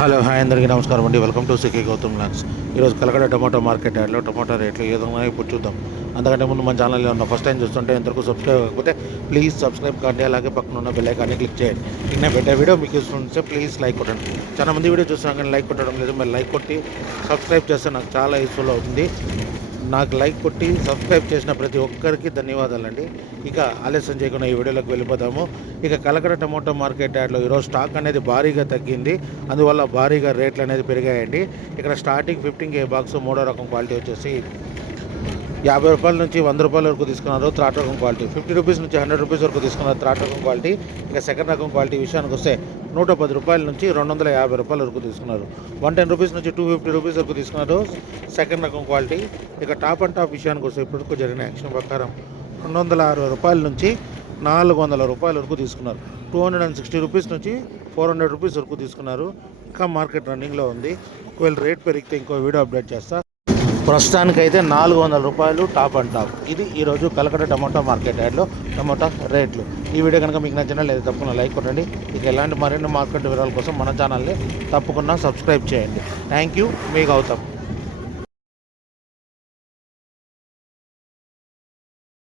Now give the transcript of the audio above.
Hello hi అందరికీ నమస్కారం అండి. వెల్కమ్ టు సికే గౌతమ్ లాక్స్. ఈరోజు కలకడ టమాటో మార్కెట్ యాడ్లో టమాటో రేట్లు ఏ విధంగా ఇప్పుడు చూద్దాం. అంతకంటే ముందు మన ఛానల్లో ఉన్న ఫస్ట్ టైం చూస్తుంటే ఎంతవరకు సబ్స్క్రైబ్ కాకపోతే ప్లీజ్ సబ్స్క్రైబ్ కానీ అలాగే పక్కన ఉన్న బెల్ ఐకాన్ని క్లిక్ చేయండి. నేను పెట్టే వీడియో మీకు ఇస్తుంటే ప్లీజ్ లైక్ కొట్టండి. చాలా మంది వీడియో చూస్తున్నాం కానీ లైక్ కొట్టడం లేదు. మీరు లైక్ కొట్టి సబ్స్క్రైబ్ చేస్తే నాకు చాలా యూస్ఫుల్ అవుతుంది. నాకు లైక్ కొట్టి సబ్స్క్రైబ్ చేసిన ప్రతి ఒక్కరికి ధన్యవాదాలండి. ఇక ఆలస్యం చేయకుండా ఈ వీడియోలోకి వెళ్ళిపోతాము. ఇక కలకడ టమాటో మార్కెట్ యార్డ్లో ఈరోజు స్టాక్ అనేది భారీగా తగ్గింది. అందువల్ల భారీగా రేట్లు అనేది పెరిగాయండి. ఇక్కడ స్టార్టింగ్ 15K బాక్స్ మూడో రకం క్వాలిటీ వచ్చేసి 50 రూపాయల నుంచి 100 రూపాయల వరకు తీసుకున్నారు థర్డ్ రకం క్వాలిటీ. 50 రూపీస్ నుంచి 100 రూపీస్ వరకు తీసుకున్నారు థర్డ్ రకం క్వాలిటీ. ఇక సెకండ్ రకం క్వాలిటీ విషయానికి వస్తే 110 రూపాయల నుంచి 250 రూపాయల వరకు తీసుకున్నారు. 110 రూపీస్ నుంచి 250 రూపీస్ వరకు తీసుకున్నారు సెకండ్ రకం క్వాలిటీ. ఇక టాప్ అండ్ టాప్ విషయానికి వస్తే ఇప్పటివరకు జరిగిన యాక్షన్ ప్రకారం 260 రూపాయల నుంచి 400 రూపాయల వరకు తీసుకున్నారు. 260 రూపీస్ నుంచి 400 రూపీస్ వరకు తీసుకున్నారు. ఇంకా మార్కెట్ రన్నింగ్లో ఉంది. ఒకవేళ రేట్ పెరిగితే ఇంకో వీడియో అప్డేట్ చేస్తా. ప్రస్తుతానికైతే 400 రూపాయలు టాప్ అండ్ టాప్. ఇది ఈరోజు కలకడ టమాటో మార్కెట్ యార్డ్లో టమాటా రేట్లు. ఈ వీడియో కనుక మీకు నచ్చినా లేదా తప్పకుండా లైక్ కొట్టండి. ఇక ఎలాంటి మరిన్ని మార్కెట్ వివరాల కోసం మన ఛానల్ని తప్పకుండా సబ్స్క్రైబ్ చేయండి. Thank you. మీ గౌతమ్.